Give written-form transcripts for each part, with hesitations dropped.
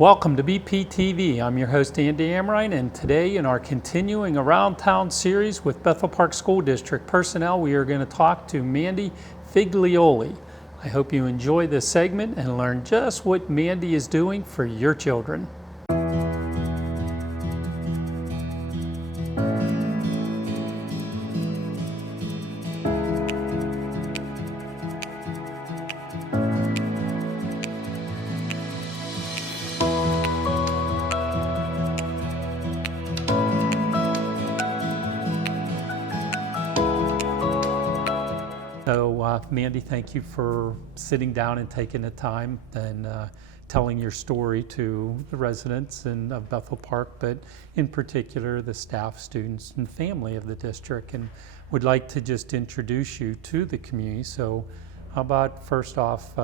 Welcome to BPTV. I'm your host Andy Amrine, and today in our continuing Around Town series with Bethel Park School District personnel, we are going to talk to Mandy Figlioli. I hope you enjoy this segment and learn just what Mandy is doing for your children. So Mandy, thank you for sitting down and taking the time and telling your story to the residents of Bethel Park, but in particular the staff, students, and family of the district, and would like to just introduce you to the community. So how about first off,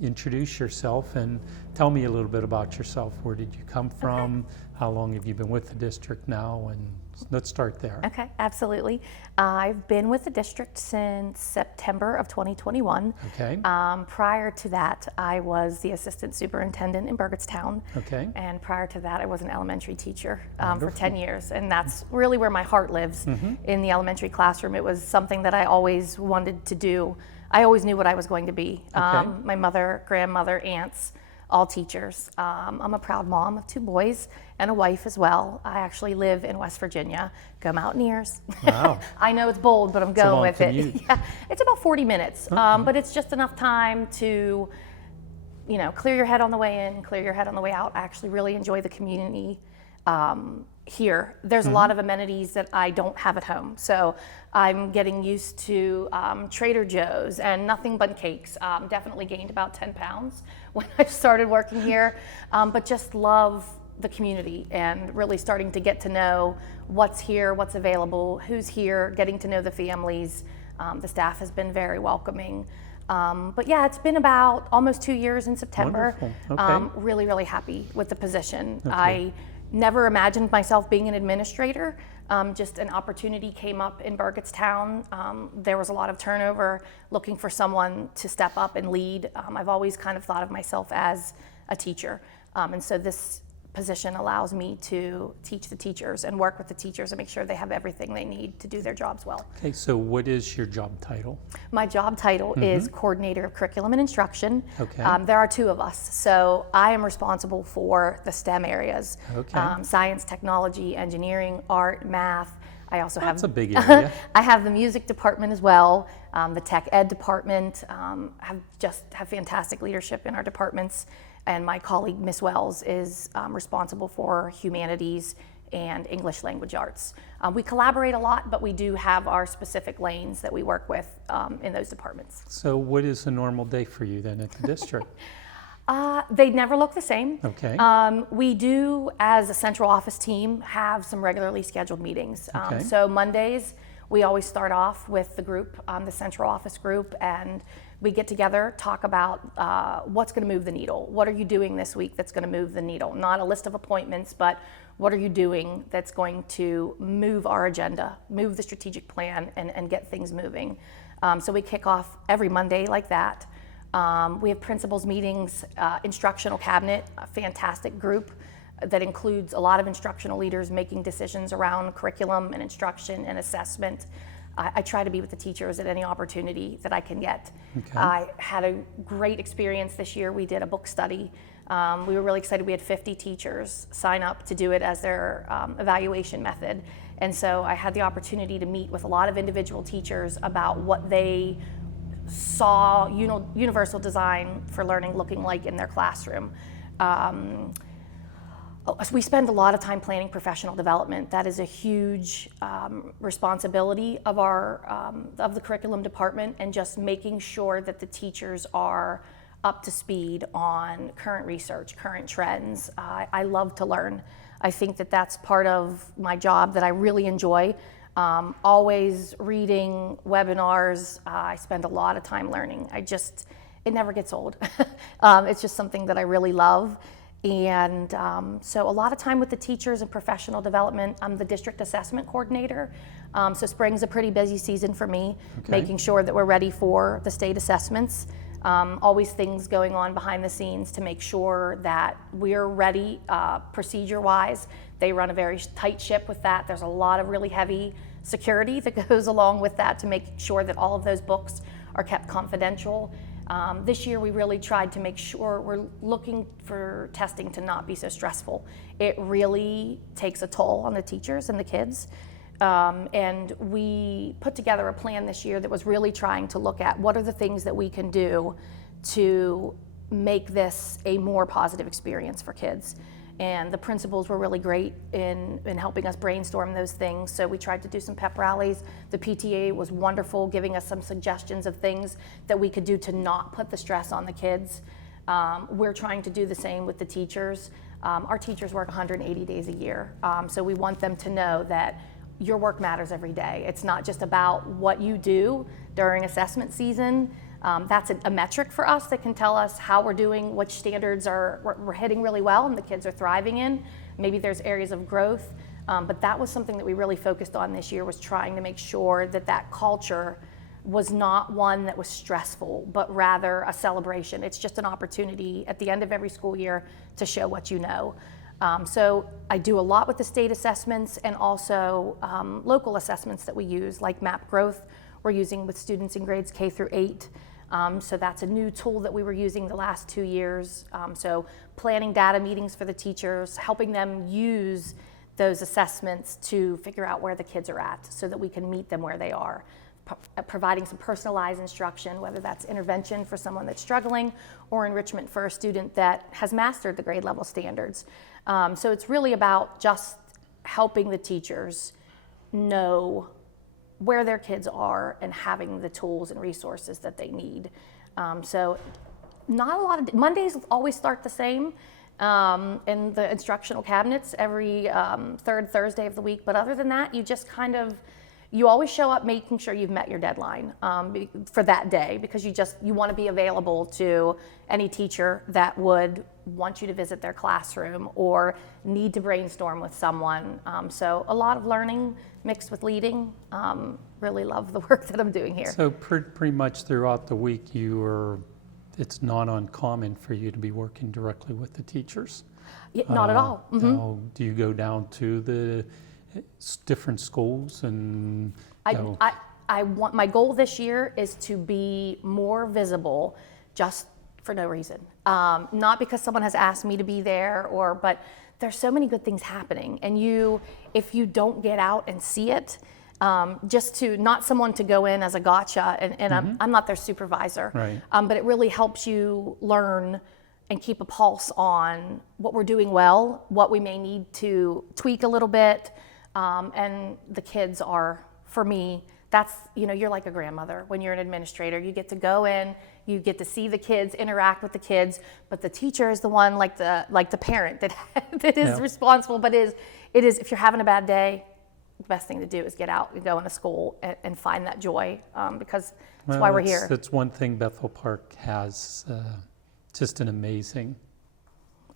introduce yourself and tell me a little bit about yourself. Where did you come from? Okay. How long have you been with the district now? And let's start there. Okay, absolutely. I've been with the district since September of 2021. Okay. Prior to that, I was the assistant superintendent in Burgettstown. Okay. And prior to that, I was an elementary teacher for 10 years. And that's really where my heart lives, in the elementary classroom. It was something that I always wanted to do. I always knew what I was going to be. Okay. My mother, grandmother, aunts, all teachers. I'm a proud mom of 2 boys and a wife as well. I actually live in West Virginia. Go Mountaineers. Wow. I know it's bold, but I'm going with commute. it. Yeah, it's about 40 minutes, Okay. but it's just enough time to, clear your head on the way in, clear your head on the way out. I actually really enjoy the community here. There's a lot of amenities that I don't have at home. So I'm getting used to Trader Joe's and nothing but cakes. Definitely gained about 10 pounds when I started working here, but just love the community and really starting to get to know what's here, what's available, who's here, getting to know the families. The staff has been very welcoming. But yeah, it's been about almost 2 years in September. Wonderful. Okay. Really, really happy with the position. Okay. I never imagined myself being an administrator. Just an opportunity came up in Burgettstown. There was a lot of turnover, looking for someone to step up and lead. I've always kind of thought of myself as a teacher. And so this position allows me to teach the teachers and work with the teachers and make sure they have everything they need to do their jobs well. Okay, so what is your job title? My job title is Coordinator of Curriculum and Instruction. Okay. There are 2 of us, so I am responsible for the STEM areas. Okay. Science, technology, engineering, art, math. I also have That's a big area. I have the music department as well, the tech ed department. Have fantastic leadership in our departments. And my colleague, Miss Wells, is responsible for humanities and English language arts. We collaborate a lot, but we do have our specific lanes that we work with in those departments. So what is a normal day for you then at the district? They never look the same. Okay. We do, as a central office team, have some regularly scheduled meetings. Okay. So Mondays, we always start off with the group, the central office group, and we get together, talk about what's going to move the needle. What are you doing this week that's going to move the needle? Not a list of appointments, but what are you doing that's going to move our agenda, move the strategic plan, and get things moving. So we kick off every Monday like that. We have principals meetings, instructional cabinet, a fantastic group that includes a lot of instructional leaders making decisions around curriculum and instruction and assessment. I try to be with the teachers at any opportunity that I can get. Okay. I had a great experience this year. We did a book study. We were really excited. We had 50 teachers sign up to do it as their evaluation method. And so I had the opportunity to meet with a lot of individual teachers about what they saw universal design for learning looking like in their classroom. We spend a lot of time planning professional development. That is a huge responsibility of the curriculum department, and just making sure that the teachers are up to speed on current research, current trends. I love to learn. I think that that's part of my job that I really enjoy. Always reading, webinars. I spend a lot of time learning. It never gets old. It's just something that I really love. And so a lot of time with the teachers and professional development. I'm the district assessment coordinator. So spring's a pretty busy season for me, Okay. making sure that we're ready for the state assessments. Always things going on behind the scenes to make sure that we're ready procedure-wise. They run a very tight ship with that. There's a lot of really heavy security that goes along with that to make sure that all of those books are kept confidential. This year we really tried to make sure we're looking for testing to not be so stressful. It really takes a toll on the teachers and the kids. And we put together a plan this year that was really trying to look at what are the things that we can do to make this a more positive experience for kids. And the principals were really great in helping us brainstorm those things. So we tried to do some pep rallies. The PTA was wonderful, giving us some suggestions of things that we could do to not put the stress on the kids. We're trying to do the same with the teachers. Our teachers work 180 days a year. So we want them to know that your work matters every day. It's not just about what you do during assessment season. That's a metric for us that can tell us how we're doing, which standards we're hitting really well and the kids are thriving in. Maybe there's areas of growth, but that was something that we really focused on this year, was trying to make sure that that culture was not one that was stressful, but rather a celebration. It's just an opportunity at the end of every school year to show what you know. So I do a lot with the state assessments and also local assessments that we use, like MAP Growth we're using with students in grades K through 8. So that's a new tool that we were using the last 2 years. So planning data meetings for the teachers, helping them use those assessments to figure out where the kids are at so that we can meet them where they are. Providing some personalized instruction, whether that's intervention for someone that's struggling or enrichment for a student that has mastered the grade level standards. So it's really about just helping the teachers know where their kids are and having the tools and resources that they need. So not a lot of, Mondays always start the same in the instructional cabinets every third Thursday of the week. But other than that, you just kind of, you always show up making sure you've met your deadline for that day, because you want to be available to any teacher that would want you to visit their classroom or need to brainstorm with someone. So a lot of learning mixed with leading. Really love the work that I'm doing here. So pretty much throughout the week, it's not uncommon for you to be working directly with the teachers. Yeah, not at all. Mm-hmm. Now, do you go down to the different schools and? I want, my goal this year is to be more visible, just for no reason. Not because someone has asked me to be there, but there's so many good things happening, and if you don't get out and see it, not someone to go in as a gotcha, and mm-hmm. I'm not their supervisor, right. But it really helps you learn and keep a pulse on what we're doing well, what we may need to tweak a little bit, and the kids are, for me, that's, you're like a grandmother when you're an administrator. You get to go in, you get to see the kids, interact with the kids, but the teacher is the one, like the parent that is responsible. But it is, if you're having a bad day, the best thing to do is get out and go into school and find that joy, because that's why we're here. That's one thing Bethel Park has, just an amazing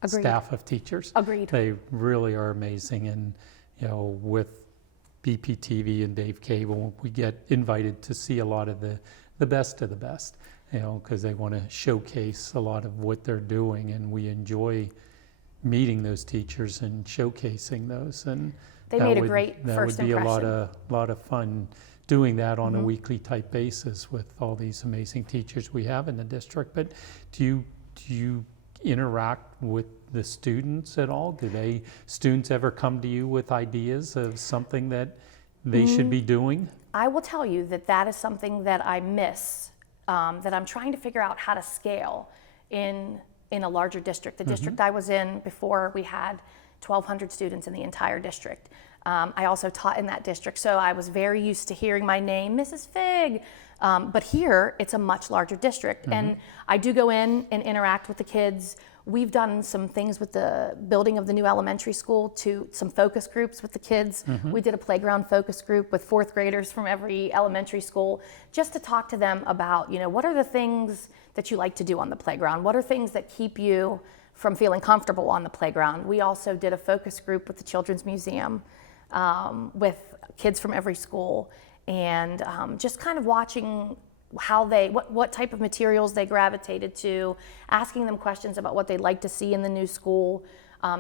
Agreed. Staff of teachers. Agreed. They really are amazing, and with BPTV and Dave Cable, we get invited to see a lot of the best of the best, because they want to showcase a lot of what they're doing, and we enjoy meeting those teachers and showcasing those. And they made a great first impression. That would be a lot of fun doing that on mm-hmm. a weekly type basis with all these amazing teachers we have in the district. But do you interact with the students at all? Do students ever come to you with ideas of something that they should be doing? I will tell you that is something that I miss, that I'm trying to figure out how to scale in a larger district. The mm-hmm. district I was in before, we had 1,200 students in the entire district. I also taught in that district, so I was very used to hearing my name, Mrs. Fig. But here, it's a much larger district, mm-hmm. and I do go in and interact with the kids. We've done some things with the building of the new elementary school, to some focus groups with the kids. Mm-hmm. We did a playground focus group with 4th graders from every elementary school, just to talk to them about, what are the things that you like to do on the playground? What are things that keep you from feeling comfortable on the playground? We also did a focus group with the Children's Museum, with kids from every school, and just kind of watching what type of materials they gravitated to, asking them questions about what they'd like to see in the new school.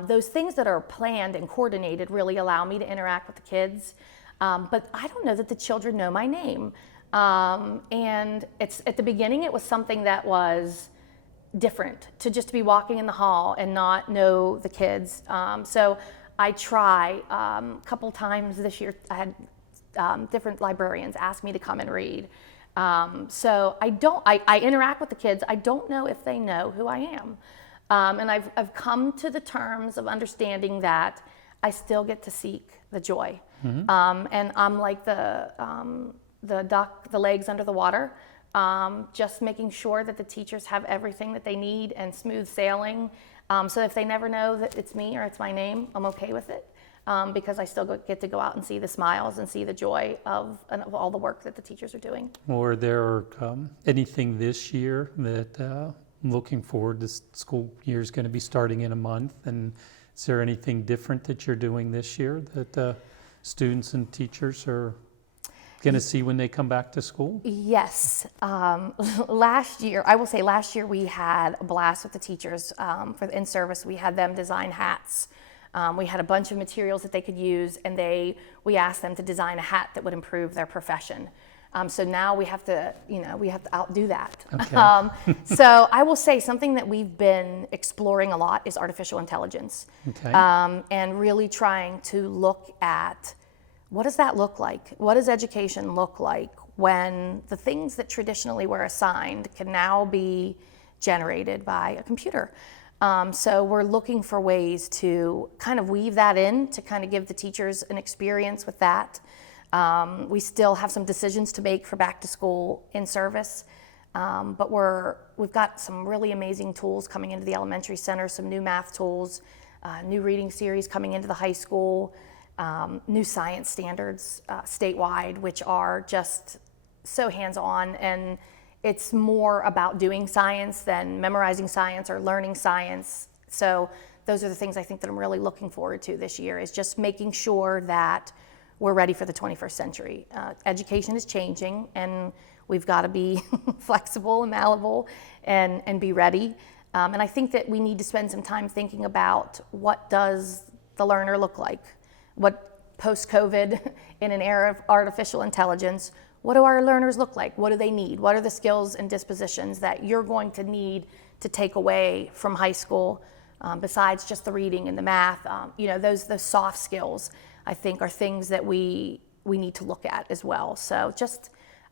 Those things that are planned and coordinated really allow me to interact with the kids. But I don't know that the children know my name. And it's at the beginning, it was something that was different to just be walking in the hall and not know the kids. So I try, a couple times this year, I had different librarians ask me to come and read. So I interact with the kids. I don't know if they know who I am. And I've come to the terms of understanding that I still get to seek the joy. And I'm like the duck, the legs under the water, just making sure that the teachers have everything that they need and smooth sailing. So if they never know that it's me or it's my name, I'm okay with it. Because I still get to go out and see the smiles and see the joy of all the work that the teachers are doing. Or there anything this year that looking forward, this school year is going to be starting in a month, and is there anything different that you're doing this year that students and teachers are going to see when they come back to school? Yes. Last year we had a blast with the teachers. For the in-service, we had them design hats. We had a bunch of materials that they could use, and we asked them to design a hat that would improve their profession. So now we have to outdo that. Okay. So I will say something that we've been exploring a lot is artificial intelligence. Okay. And really trying to look at what does that look like? What does education look like when the things that traditionally were assigned can now be generated by a computer? So we're looking for ways to kind of weave that in to kind of give the teachers an experience with that. We still have some decisions to make for back to school in service, but we've got some really amazing tools coming into the elementary center, some new math tools, new reading series coming into the high school, new science standards statewide, which are just so hands-on, and it's more about doing science than memorizing science or learning science. So those are the things I think that I'm really looking forward to this year, is just making sure that we're ready for the 21st century. Education is changing, and we've got to be flexible and malleable and be ready. And I think that we need to spend some time thinking about what does the learner look like? What post-COVID, in an era of artificial intelligence, what do our learners look like? What do they need? What are the skills and dispositions that you're going to need to take away from high school, besides just the reading and the math? Those soft skills, I think, are things that we need to look at as well. So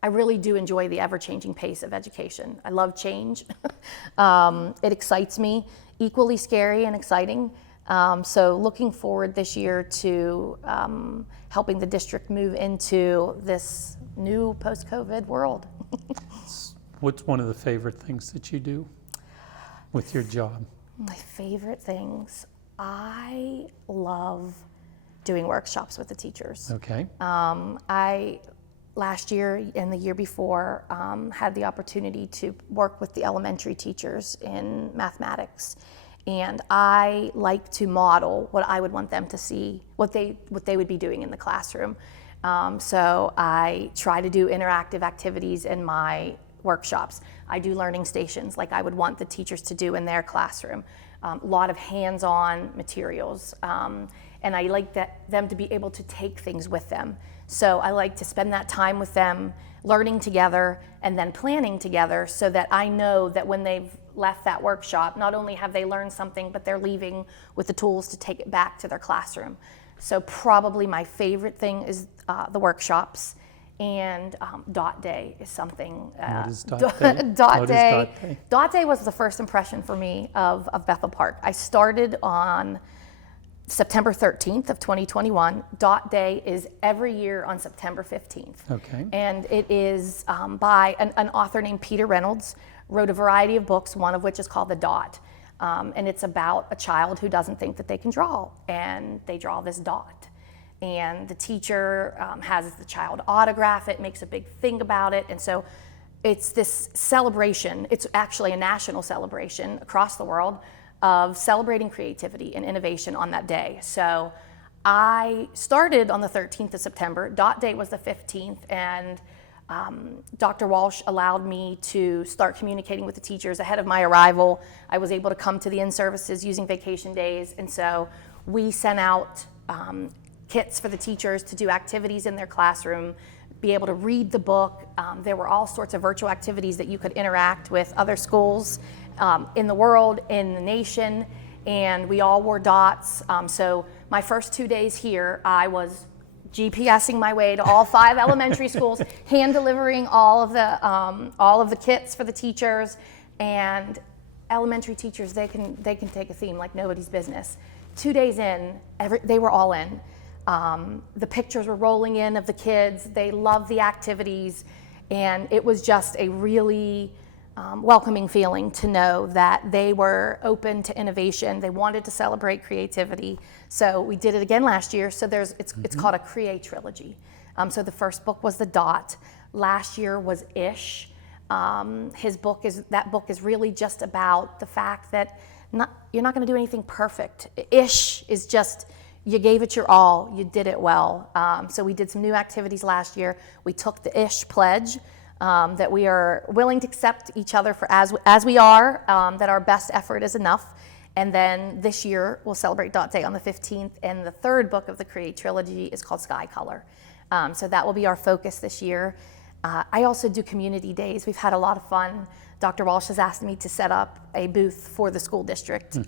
I really do enjoy the ever-changing pace of education. I love change. It excites me, equally scary and exciting. So looking forward this year to helping the district move into this new post-COVID world. What's one of the favorite things that you do with your job? My favorite things, I love doing workshops with the teachers. Okay. I, last year and the year before, had the opportunity to work with the elementary teachers in mathematics. And I like to model what I would want them to see, what they would be doing in the classroom. So I try to do interactive activities in my workshops. I do learning stations like I would want the teachers to do in their classroom. A lot of hands-on materials. And I like them to be able to take things with them. So I like to spend that time with them, learning together and then planning together, so that I know that when they've left that workshop, not only have they learned something, but they're leaving with the tools to take it back to their classroom. So probably my favorite thing is the workshops, and Dot Day is something. What is Dot Day? Dot Day was the first impression for me of Bethel Park. I started on September 13th of 2021. Dot Day is every year on September 15th. Okay. And it is by an author named Peter Reynolds, wrote a variety of books, one of which is called The Dot. And it's about a child who doesn't think that they can draw, and they draw this dot. And the teacher has the child autograph it, makes a big thing about it. And so it's this celebration. It's actually a national celebration across the world of celebrating creativity and innovation on that day. So I started on the 13th of September. Dot Day was the 15th, and Dr. Walsh allowed me to start communicating with the teachers ahead of my arrival. I was able to come to the in-services using vacation days, and so we sent out kits for the teachers to do activities in their classroom, be able to read the book. There were all sorts of virtual activities that you could interact with other schools in the world, in the nation, and we all wore dots. So my first 2 days here, I was GPSing my way to all 5 elementary schools, hand delivering all of the kits for the teachers. And elementary teachers, they can take a theme like nobody's business. 2 days in, they were all in. The pictures were rolling in of the kids. They loved the activities, and it was just a really welcoming feeling to know that they were open to innovation. They wanted to celebrate creativity. So we did it again last year. So it's called a Create Trilogy. So the first book was The Dot. Last year was Ish. That book is really just about the fact that you're not going to do anything perfect. Ish is just, you gave it your all, you did it well. So we did some new activities last year. We took the Ish pledge, that we are willing to accept each other for as we are, that our best effort is enough. And then this year we'll celebrate Dot Day on the 15th, and the third book of the Create Trilogy is called Sky Color. So that will be our focus this year. I also do community days. We've had a lot of fun. Dr. Walsh has asked me to set up a booth for the school district.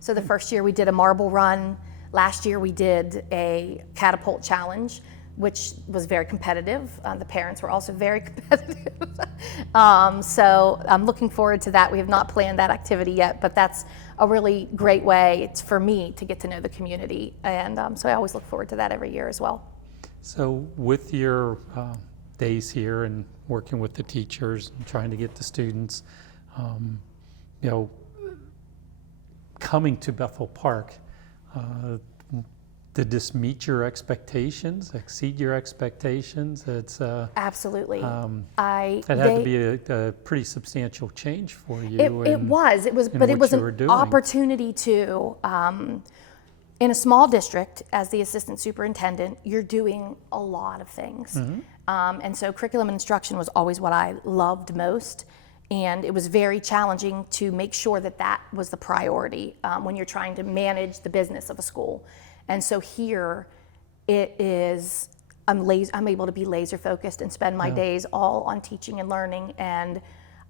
So the first year we did a marble run. Last year we did a catapult challenge, which was very competitive. The parents were also very competitive. So I'm looking forward to that. We have not planned that activity yet, but that's a really great way for me to get to know the community. And so I always look forward to that every year as well. So with your days here and working with the teachers and trying to get the students, coming to Bethel Park, did this meet your expectations, exceed your expectations? It's Absolutely. It had to be a pretty substantial change for you. It was, but it was an opportunity to, in a small district, as the assistant superintendent, you're doing a lot of things. And so curriculum and instruction was always what I loved most. And it was very challenging to make sure that that was the priority when you're trying to manage the business of a school. And so here it is, I'm able to be laser focused and spend my days all on teaching and learning. And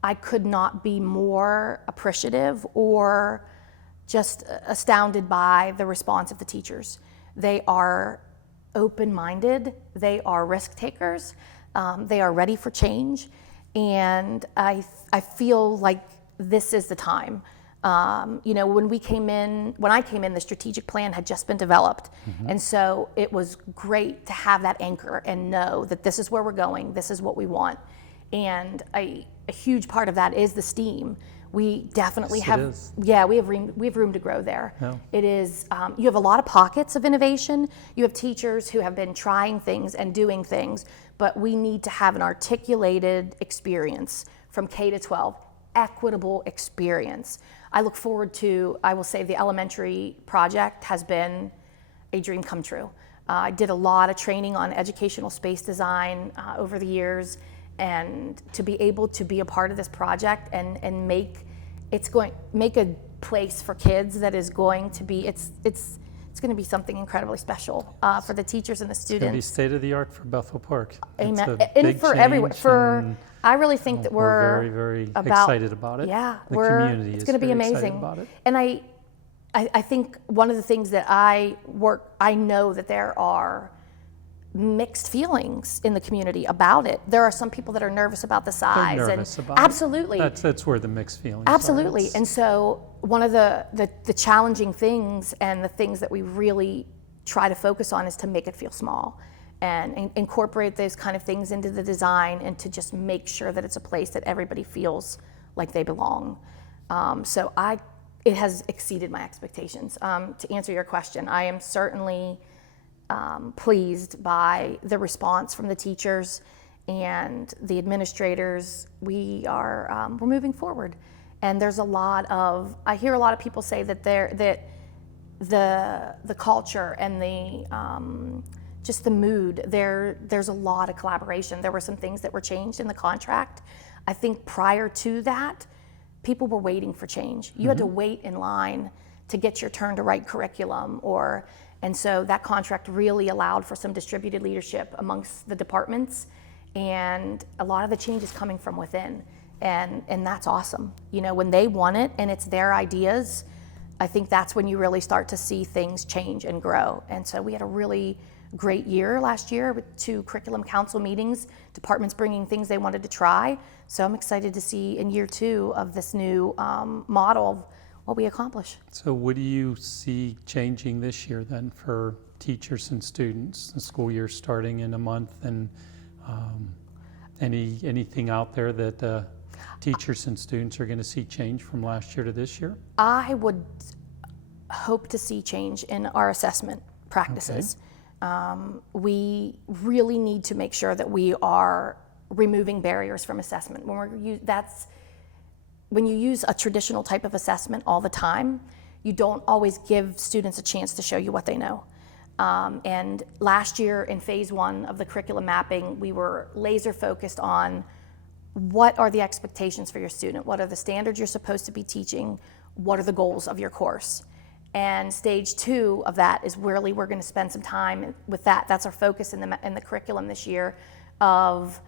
I could not be more appreciative or just astounded by the response of the teachers. They are open-minded, they are risk takers, they are ready for change. And I feel like this is the time. When I came in, the strategic plan had just been developed. And so it was great to have that anchor and know that this is where we're going, this is what we want. And a huge part of that is the STEAM. We definitely have room to grow there. Yeah. It is, you have a lot of pockets of innovation. You have teachers who have been trying things and doing things, but we need to have an articulated experience from K to 12, equitable experience. I look forward to, I will say the elementary project has been a dream come true. I did a lot of training on educational space design over the years, and to be able to be a part of this project and make a place for kids that is going to be, it's going to be something incredibly special for the teachers and the students. It's going to be state of the art for Bethel Park. Amen. And for everywhere. I really think that we're very, very excited about it. Yeah, the community it's is going to be very amazing. excited about it. And I think one of the things that I know that there are mixed feelings in the community about it. There are some people that are nervous about the size. They're nervous about absolutely. it. That's where the mixed feelings absolutely. are. And so one of the challenging things and the things that we really try to focus on is to make it feel small and incorporate those kind of things into the design and to just make sure that it's a place that everybody feels like they belong. It has exceeded my expectations. To answer your question, I am certainly pleased by the response from the teachers and the administrators. We're moving forward, and there's I hear a lot of people say that the culture and the just the mood. There's a lot of collaboration. There were some things that were changed in the contract. I think prior to that, people were waiting for change. You had to wait in line to get your turn to write curriculum, and so that contract really allowed for some distributed leadership amongst the departments, and a lot of the change is coming from within, and that's awesome. You know, when they want it and it's their ideas, I think that's when you really start to see things change and grow. And so we had a really great year last year with 2 curriculum council meetings, departments bringing things they wanted to try. So I'm excited to see in year 2 of this new model of what we accomplish. So what do you see changing this year then for teachers and students? The school year starting in a month, and anything out there that teachers and students are going to see change from last year to this year? I would hope to see change in our assessment practices. We really need to make sure that we are removing barriers from assessment. When you use a traditional type of assessment all the time, you don't always give students a chance to show you what they know. And last year in phase 1 of the curriculum mapping, we were laser focused on what are the expectations for your student? What are the standards you're supposed to be teaching? What are the goals of your course? And stage 2 of that is really we're going to spend some time with that. That's our focus in the curriculum this year of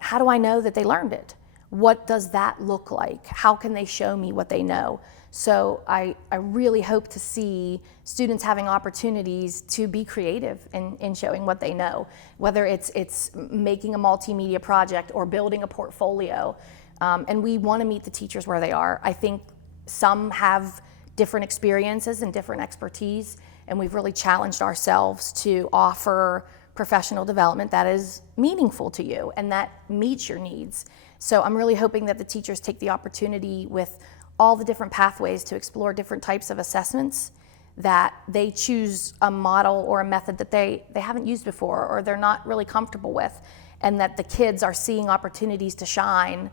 how do I know that they learned it? What does that look like? How can they show me what they know? So I really hope to see students having opportunities to be creative in showing what they know, whether it's making a multimedia project or building a portfolio. And we want to meet the teachers where they are. I think some have different experiences and different expertise, and we've really challenged ourselves to offer professional development that is meaningful to you and that meets your needs. So I'm really hoping that the teachers take the opportunity with all the different pathways to explore different types of assessments, that they choose a model or a method that they haven't used before or they're not really comfortable with, and that the kids are seeing opportunities to shine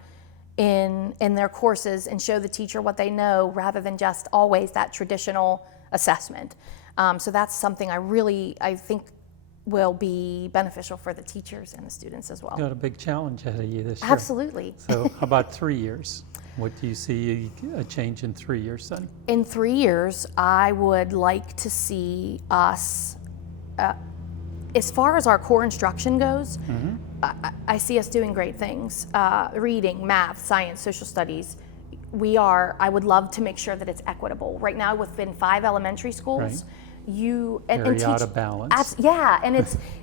in their courses and show the teacher what they know rather than just always that traditional assessment. So that's something I think will be beneficial for the teachers and the students as well. You got a big challenge ahead of you this year. Absolutely. So how about 3 years? What do you see a change in 3 years then? In 3 years, I would like to see us, as far as our core instruction goes, I see us doing great things. Reading, math, science, social studies. I would love to make sure that it's equitable. Right now, within 5 elementary schools, Very out of balance. And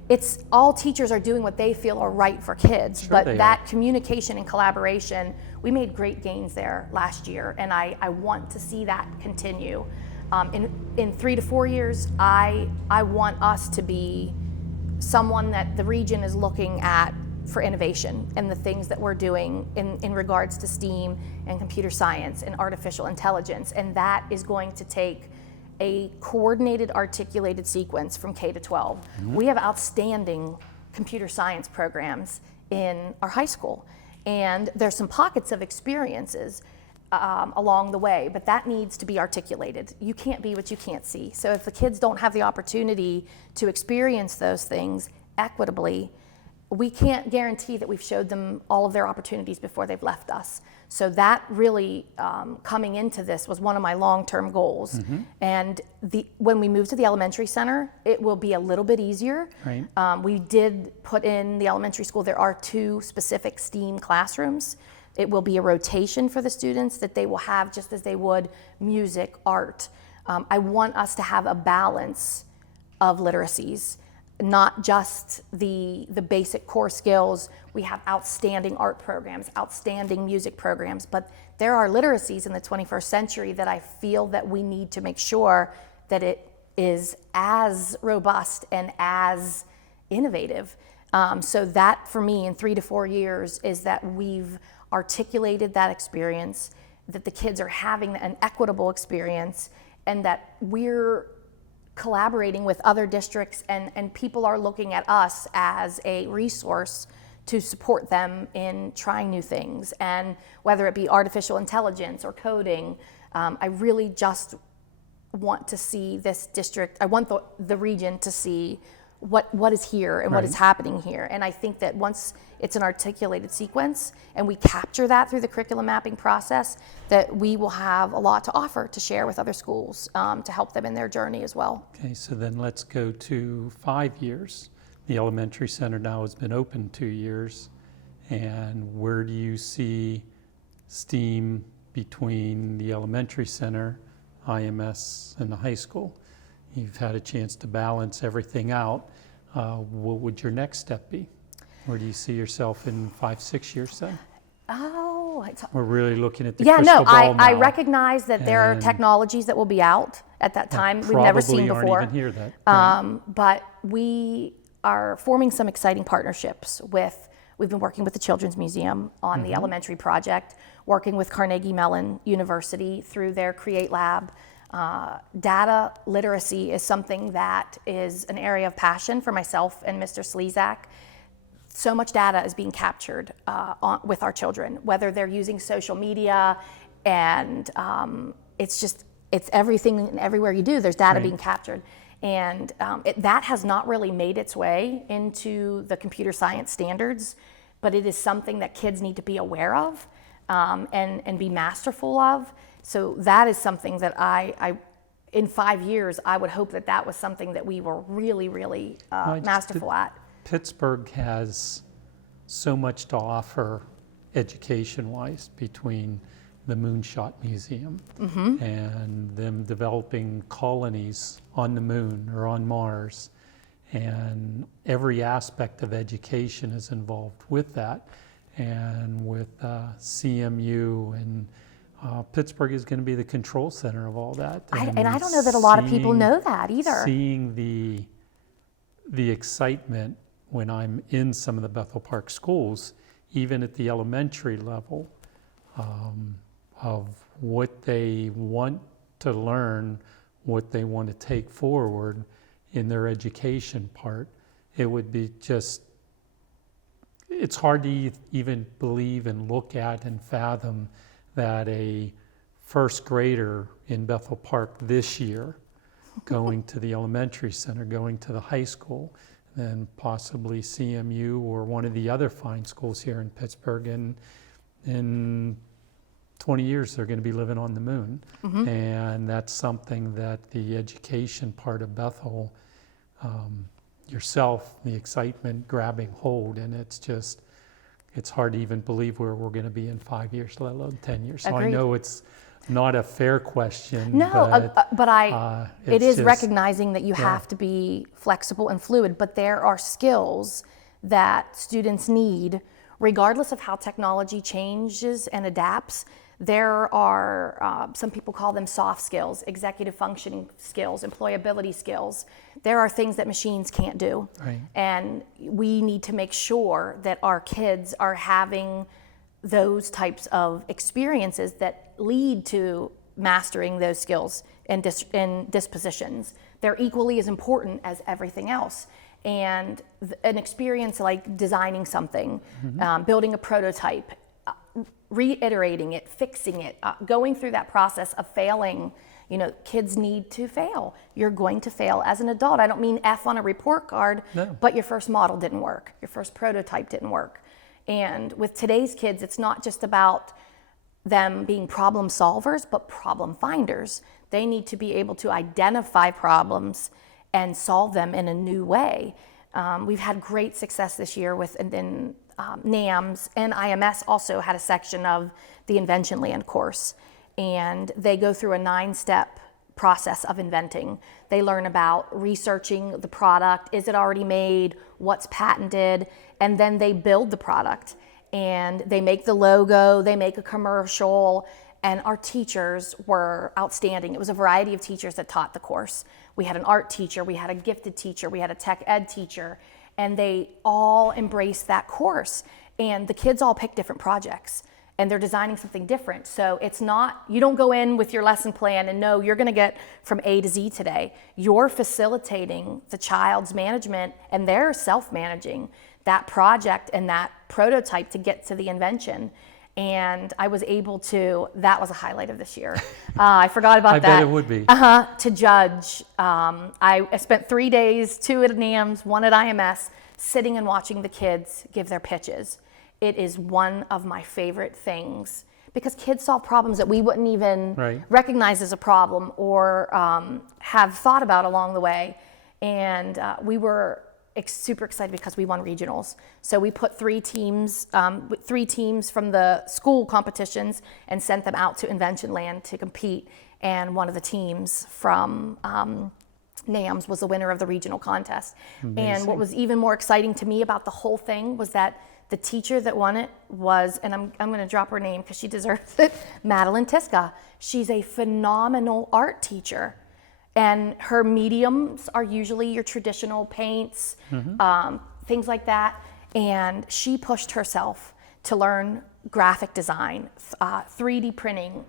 it's all teachers are doing what they feel are right for kids. Sure but they that are. communication and collaboration, we made great gains there last year, and I want to see that continue. In 3 to 4 years, I want us to be someone that the region is looking at for innovation and the things that we're doing in regards to STEAM and computer science and artificial intelligence, and that is going to take a coordinated, articulated sequence from K to 12. We have outstanding computer science programs in our high school, and there's some pockets of experiences along the way, but that needs to be articulated. You can't be what you can't see. So if the kids don't have the opportunity to experience those things equitably, we can't guarantee that we've showed them all of their opportunities before they've left us. So that really, coming into this, was one of my long-term goals. And when we move to the elementary center, it will be a little bit easier. Right. We did put in the elementary school, there are 2 specific STEAM classrooms. It will be a rotation for the students that they will have just as they would music, art. I want us to have a balance of literacies, not just the basic core skills. We have outstanding art programs, outstanding music programs, but there are literacies in the 21st century that I feel that we need to make sure that it is as robust and as innovative. So that for me in 3 to 4 years is that we've articulated that experience, that the kids are having an equitable experience, and that we're collaborating with other districts and people are looking at us as a resource to support them in trying new things. And whether it be artificial intelligence or coding, I really just want to see this district, I want the region to see what is here and what is Right. happening here. And I think that once it's an articulated sequence and we capture that through the curriculum mapping process, that we will have a lot to offer to share with other schools to help them in their journey as well. Okay, so then let's go to 5 years. The elementary center now has been open 2 years. And where do you see STEAM between the elementary center, IMS, and the high school? You've had a chance to balance everything out. What would your next step be? Where do you see yourself in 5, 6 years then? Oh, We're really looking at the yeah, crystal no, ball I now. recognize that there are and technologies that will be out at that time we've never seen Probably before. aren't even here that. But we are forming some exciting partnerships we've been working with the Children's Museum on the elementary project, working with Carnegie Mellon University through their Create Lab. Data literacy is something that is an area of passion for myself and Mr. Slezak. So much data is being captured with our children, whether they're using social media, and it's everything and everywhere you do, there's data Right. being captured. And that has not really made its way into the computer science standards, but it is something that kids need to be aware of and be masterful of. So that is something that I in 5 years, I would hope that was something that we were really, really masterful at. Pittsburgh has so much to offer education-wise between the Moonshot Museum and them developing colonies on the moon or on Mars. And every aspect of education is involved with that. And with CMU, and Pittsburgh is going to be the control center of all that. And I don't know that a lot of people seeing- know that either. Seeing the excitement when I'm in some of the Bethel Park schools, even at the elementary level, of what they want to learn, what they want to take forward in their education part, it would be just, it's hard to even believe and look at and fathom that a first grader in Bethel Park this year going to the elementary center, going to the high school, then possibly CMU or one of the other fine schools here in Pittsburgh, and in 20 years they're going to be living on the moon. And that's something that the education part of Bethel, yourself, the excitement grabbing hold, and it's hard to even believe where we're going to be in 5 years, let alone 10 years. So I Agreed. know it's not a fair question. No, but it it's is just- recognizing that you have to be flexible and fluid, but there are skills that students need, regardless of how technology changes and adapts. There are, some people call them soft skills, executive functioning skills, employability skills. There are things that machines can't do. Right. And we need to make sure that our kids are having those types of experiences that lead to mastering those skills and dispositions. They're equally as important as everything else. And an experience like designing something, building a prototype, reiterating it, fixing it, going through that process of failing. You know, kids need to fail. You're going to fail as an adult. I don't mean F on a report card, No. but your first model didn't work. Your first prototype didn't work. And with today's kids, it's not just about them being problem solvers, but problem finders. They need to be able to identify problems and solve them in a new way. We've had great success this year with, and then NAMS and IMS also had a section of the Invention Land course. And they go through a 9-step process of inventing. They learn about researching the product. Is it already made? What's patented? And then they build the product. And they make the logo, they make a commercial, and our teachers were outstanding. It was a variety of teachers that taught the course. We had an art teacher, we had a gifted teacher, we had a tech ed teacher, and they all embraced that course. And the kids all picked different projects, and they're designing something different. So it's not, you don't go in with your lesson plan and know you're gonna get from A to Z today. You're facilitating the child's management, and they're self-managing that project and that prototype to get to the invention. And I was able to, that was a highlight of this year. I forgot about I that. bet it would be. To judge. I spent 3 days, 2 at NAMS, 1 at IMS, sitting and watching the kids give their pitches. It is one of my favorite things because kids solve problems that we wouldn't even Right. recognize as a problem or have thought about along the way. And we were super excited because we won regionals. So we put 3 teams from the school competitions and sent them out to Invention Land to compete. And one of the teams from NAMS was the winner of the regional contest. Amazing. And what was even more exciting to me about the whole thing was that the teacher that won it was, and I'm going to drop her name because she deserves it, Madeline Tiska. She's a phenomenal art teacher. And her mediums are usually your traditional paints, things like that. And she pushed herself to learn graphic design, 3D printing.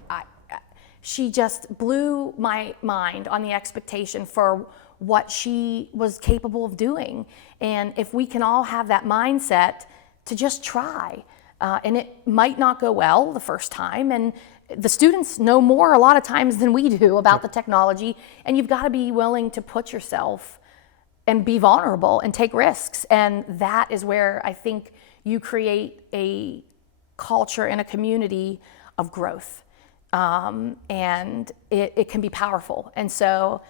She just blew my mind on the expectation for what she was capable of doing. And if we can all have that mindset to just try, and it might not go well the first time, and the students know more a lot of times than we do about the technology, and you've got to be willing to put yourself and be vulnerable and take risks. And that is where I think you create a culture and a community of growth. And it can be powerful. And so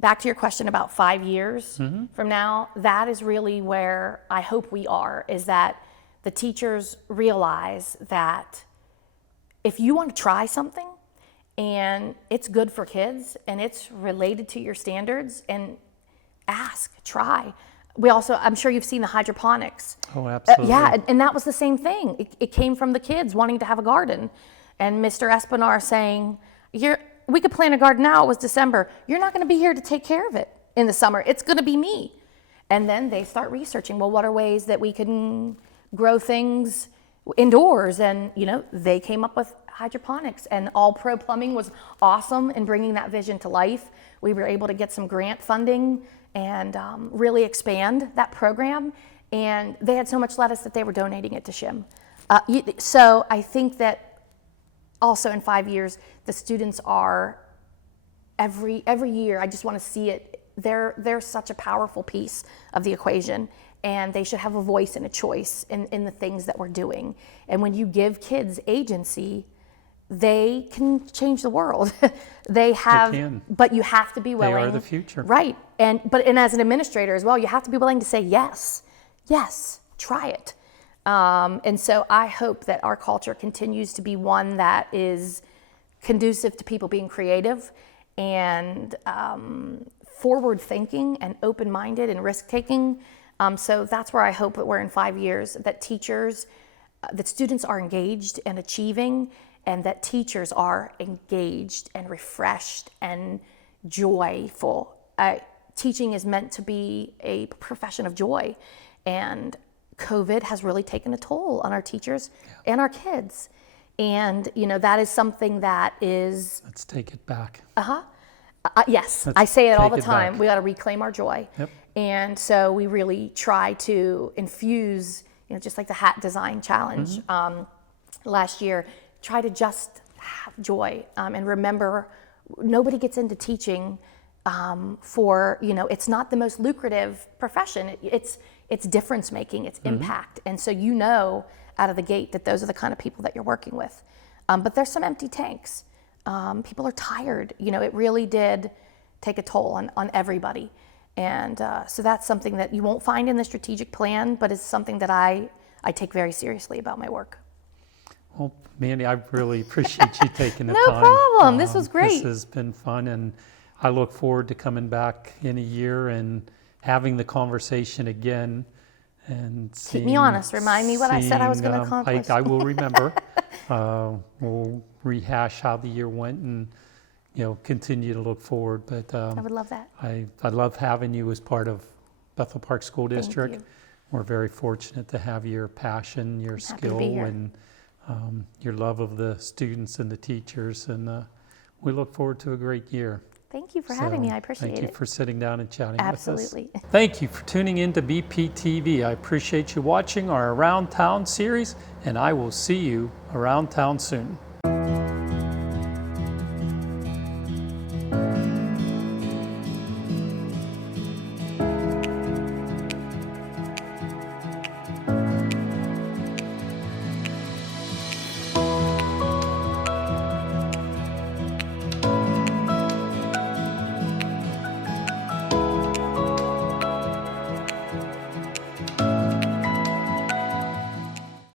back to your question about 5 years from now, that is really where I hope we are, is that the teachers realize that if you want to try something and it's good for kids and it's related to your standards, and ask, try. We also, I'm sure you've seen the hydroponics. Oh, absolutely. Yeah, and that was the same thing. It came from the kids wanting to have a garden. And Mr. Espinar saying, we could plant a garden now, it was December. You're not gonna be here to take care of it in the summer. It's gonna be me. And then they start researching, well, what are ways that we can grow things indoors? And they came up with hydroponics, and All Pro Plumbing was awesome in bringing that vision to life. We were able to get some grant funding and really expand that program. And they had so much lettuce that they were donating it to SHIM. So I think that also in 5 years, the students are every year, I just want to see it. They're such a powerful piece of the equation, and they should have a voice and a choice in the things that we're doing. And when you give kids agency, they can change the world. They can. But you have to be willing. They are the future. Right. And as an administrator as well, you have to be willing to say yes, try it. And so I hope that our culture continues to be one that is conducive to people being creative and forward thinking and open-minded and risk-taking. So that's where I hope that we're in 5 years, that teachers, that students are engaged and achieving, and that teachers are engaged and refreshed and joyful. Teaching is meant to be a profession of joy, and COVID has really taken a toll on our teachers and our kids. And, that is something that is... Let's take it back. Yes, I say it all the time. We got to reclaim our joy. Yep. And so we really try to infuse, just like the hat design challenge last year, try to just have joy and remember nobody gets into teaching for, it's not the most lucrative profession. It's difference making, it's impact. And so out of the gate that those are the kind of people that you're working with. But there's some empty tanks. People are tired. It really did take a toll on everybody. And so that's something that you won't find in the strategic plan, but it's something that I take very seriously about my work. Well, Mandy, I really appreciate you taking the time. No problem. This was great. This has been fun, and I look forward to coming back in a year and having the conversation again. And keep me honest. Remind me what I said I was going to accomplish. I will remember. We'll rehash how the year went and continue to look forward. But I would love that. I love having you as part of Bethel Park School District. Thank you. We're very fortunate to have your passion, your skill, and your love of the students and the teachers. And we look forward to a great year. Thank you for having me. I appreciate Thank you it. for sitting down and chatting with us. Absolutely. Thank you for tuning in to BPTV. I appreciate you watching our Around Town series, and I will see you around town soon.